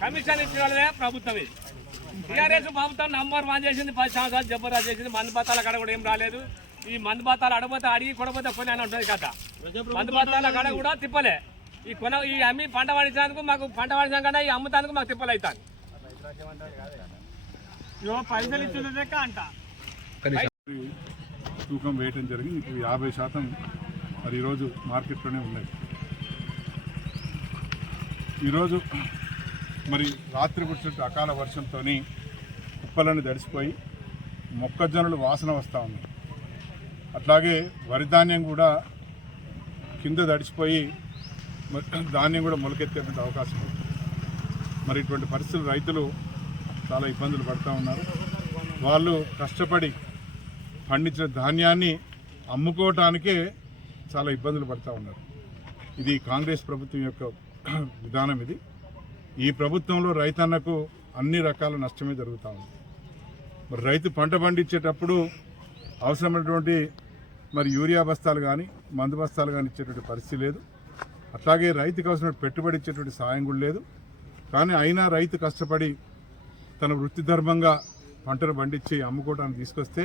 Commission ఇచ్చిన వాళ్ళే ప్రభుత్వం ఇది. టీఆర్ఎస్ ప్రభుత్వం నంబర్ 1 చేసింది, 10 సంవత్సరాలు జబర్దస్త్ చేసింది. మందు బత్తాల కాడ కూడా ఏం రాలేదు. ఈ మందు బత్తాలు అడగపోతే అడిగి కొడపోతే కొని అని ఉంటుంది కదా. మందు బత్తాల కాడ కూడా తిప్పలే. ఈ అమ్మి పంట పండించడానికి మాకు పంట పండించడం కన్నా ఈ అమ్ముతానికి మాకు తిప్పలు అవుతాను. పైసలు ఇచ్చిందే అంట తూకం వేయటం జరిగింది. ఇప్పుడు 50% మరి ఈరోజు మార్కెట్లోనే ఉన్నాయి. ఈరోజు మరి రాత్రి కురిసినట్టు అకాల వర్షంతో కుప్పలను తడిసిపోయి మొక్కజొన్నలు వాసన వస్తూ ఉన్నాయి. అట్లాగే వరి ధాన్యం కూడా కింద తడిసిపోయి ధాన్యం కూడా మొలకెత్తేటువంటి అవకాశం ఉంది. మరి ఇటువంటి పరిస్థితులు రైతులు చాలా ఇబ్బందులు పడుతూ ఉన్నారు. వాళ్ళు కష్టపడి పండించిన ధాన్యాన్ని అమ్ముకోవటానికే చాలా ఇబ్బందులు పడుతూ ఉన్నారు. ఇది కాంగ్రెస్ ప్రభుత్వం యొక్క విధానం. ఇది ఈ ప్రభుత్వంలో రైతన్నకు అన్ని రకాల నష్టమే జరుగుతూ ఉంది. మరి రైతు పంట పండించేటప్పుడు అవసరమైనటువంటి మరి యూరియా బస్తాలు కానీ మందు బస్తాలు కానీ ఇచ్చేటువంటి పరిస్థితి లేదు. అట్లాగే రైతుకు అవసరమైన పెట్టుబడి ఇచ్చేటువంటి సాయం కూడా లేదు. కానీ అయినా రైతు కష్టపడి తన వృత్తి ధర్మంగా పంటను పండించి అమ్ముకోవడానికి తీసుకొస్తే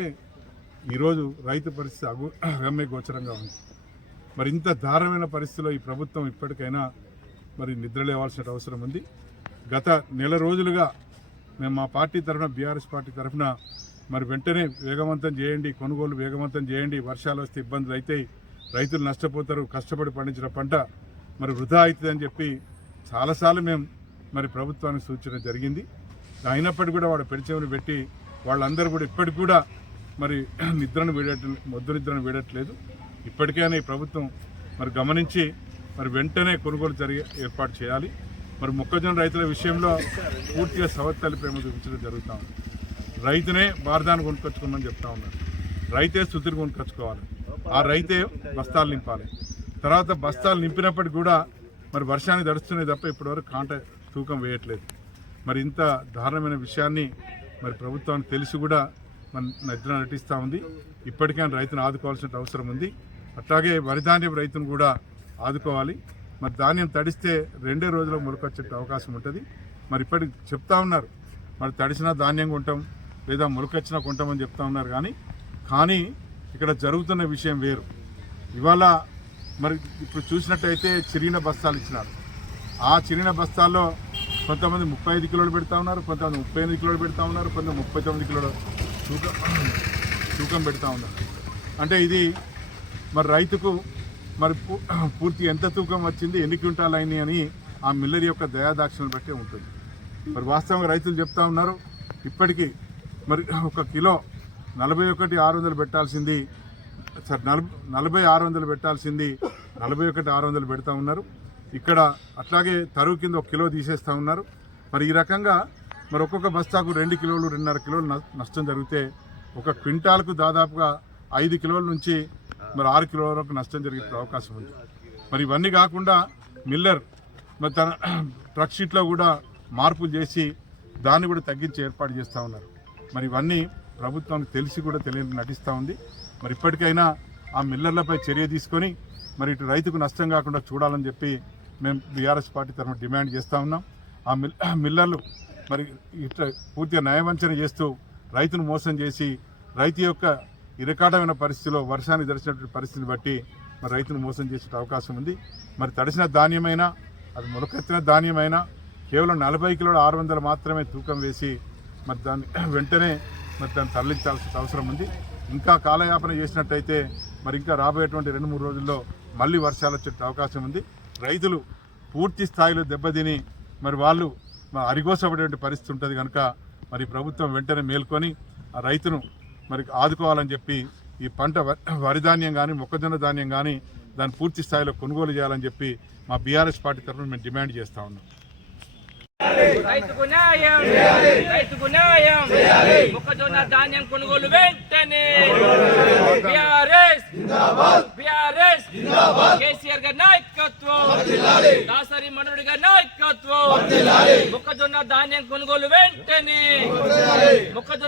ఈరోజు రైతు పరిస్థితి అగమ్య గోచరంగా ఉంది. మరి ఇంత దారుణమైన పరిస్థితిలో ఈ ప్రభుత్వం ఇప్పటికైనా మరి నిద్ర లేవాల్సిన అవసరం ఉంది. గత నెల రోజులుగా మేము మా పార్టీ తరఫున బీఆర్ఎస్ పార్టీ తరఫున మరి వెంటనే వేగవంతం చేయండి, కొనుగోలు వేగవంతం చేయండి, వర్షాలు వస్తే ఇబ్బందులు అవుతాయి, రైతులు నష్టపోతారు, కష్టపడి పండించిన పంట మరి వృధా అవుతుందని చెప్పి చాలాసార్లు మేము మరి ప్రభుత్వానికి సూచన జరిగింది. అయినప్పటికీ కూడా వాడు పెడిచేమని పెట్టి వాళ్ళందరూ కూడా ఇప్పటికి కూడా మరి మొద్దు నిద్రను వీడట్లేదు. ఇప్పటికైనా ఈ ప్రభుత్వం మరి గమనించి మరి వెంటనే కొనుగోలు ఏర్పాటు చేయాలి. మరి మొక్కజొన్న రైతుల విషయంలో పూర్తిగా సవత్తలి ప్రేమ చూపించడం జరుగుతూ ఉంది. రైతునే బార్దాన్ని కొనుక్కొచ్చుకోమని చెప్తా ఉన్నారు. రైతే సుతిని కొనుక్కొచ్చుకోవాలి, ఆ రైతే బస్తాలు నింపాలి. తర్వాత బస్తాలు నింపినప్పటికీ కూడా మరి వర్షాన్ని తడుస్తున్నాయి తప్ప ఇప్పటివరకు కాంట తూకం వేయట్లేదు. మరి ఇంత దారుణమైన విషయాన్ని మరి ప్రభుత్వానికి తెలిసి కూడా మన నిద్ర నటిస్తూ ఉంది. ఇప్పటికైనా రైతును ఆదుకోవాల్సిన అవసరం ఉంది. అట్లాగే వరి ధాన్యం రైతును కూడా ఆదుకోవాలి. మరి ధాన్యం తడిస్తే 2 రోజులకు మొలకొచ్చే అవకాశం ఉంటుంది. మరి ఇప్పటికి చెప్తా ఉన్నారు మరి తడిసిన ధాన్యం కొంటాం లేదా మొలకొచ్చినా కొంటామని చెప్తా ఉన్నారు. కానీ ఇక్కడ జరుగుతున్న విషయం వేరు. ఇవాళ మరి ఇప్పుడు చూసినట్టయితే చిరిగిన బస్తాలు ఇచ్చినారు. ఆ చిరిగిన బస్తాల్లో కొంతమంది 35 కిలోలు పెడతా ఉన్నారు, కొంతమంది 38 కిలోలు పెడతా ఉన్నారు, కొంతమంది 39 కిలోల తూకం పెడతా ఉన్నారు. అంటే ఇది మరి రైతుకు మరి పూర్తి ఎంత తూకం వచ్చింది, ఎన్ని క్వింటాలు అయినాయి అని ఆ మిల్లర్ యొక్క దయాదాక్షిణను బట్టే ఉంటుంది. మరి వాస్తవంగా రైతులు చెప్తా ఉన్నారు ఇప్పటికీ మరి 1 కిలో 41,600 పెట్టాల్సింది 40,600 పెట్టాల్సింది 41,600 పెడతా ఉన్నారు. ఇక్కడ అట్లాగే తరువు కింద 1 కిలో తీసేస్తూ ఉన్నారు. మరి ఈ రకంగా మరి ఒక్కొక్క బస్తాకు 2 కిలోలు 2.5 కిలోలు నష్టం జరిగితే 1 క్వింటాల్కు దాదాపుగా 5 కిలోల నుంచి మరి 6 కిలోల వరకు నష్టం జరిగే అవకాశం ఉంది. మరి ఇవన్నీ కాకుండా మిల్లర్ మరి తన ట్రక్ షీట్లో కూడా మార్పులు చేసి దాన్ని కూడా తగ్గించి ఏర్పాటు చేస్తూ ఉన్నారు. మరి ఇవన్నీ ప్రభుత్వానికి తెలిసి కూడా తెలియని నటిస్తూ ఉంది. మరి ఇప్పటికైనా ఆ మిల్లర్లపై చర్య తీసుకొని మరి ఇటు రైతుకు నష్టం కాకుండా చూడాలని చెప్పి మేము బీఆర్ఎస్ పార్టీ తరఫున డిమాండ్ చేస్తూ ఉన్నాం. ఆ మిల్లర్లు మరి ఇట్లా పూర్తిగా న్యాయవంచన చేస్తూ రైతును మోసం చేసి రైతు యొక్క ఇరకాటమైన పరిస్థితిలో వర్షాన్ని దర్శినటువంటి పరిస్థితిని బట్టి మరి రైతును మోసం చేసే అవకాశం ఉంది. మరి తడిసిన ధాన్యమైనా అది మొలకెత్తిన ధాన్యమైనా కేవలం 40 కిలోల 600 మాత్రమే తూకం వేసి మరి దాన్ని వెంటనే మరి దాన్ని తరలించాల్సిన అవసరం ఉంది. ఇంకా కాలయాపన చేసినట్టయితే మరి ఇంకా రాబోయేటువంటి 2-3 రోజుల్లో మళ్ళీ వర్షాలు వచ్చే అవకాశం ఉంది. రైతులు పూర్తి స్థాయిలో దెబ్బతిని మరి వాళ్ళు అరిగోసపడేటువంటి పరిస్థితి ఉంటుంది. కనుక మరి ప్రభుత్వం వెంటనే మేల్కొని ఆ రైతును మరి ఆదుకోవాలని చెప్పి ఈ పంట వరి ధాన్యం కానీ మొక్కజొన్న ధాన్యం కానీ దాన్ని పూర్తి స్థాయిలో కొనుగోలు చేయాలని చెప్పి మా బీఆర్ఎస్ పార్టీ తరఫున మేము డిమాండ్ చేస్తూ ఉన్నాం. రైతుకు న్యాయం, రైతుకు న్యాయం, మొక్కజొన్న ధాన్యం కొనుగోలు వెంటనే. బీఆర్ఎస్ కేసీఆర్ గారి నాయకత్వం, దాసరి మనోడి గారి నాయకత్వం, మొక్కజొన్న ధాన్యం కొనుగోలు వెంటనే. మొక్కజొన్న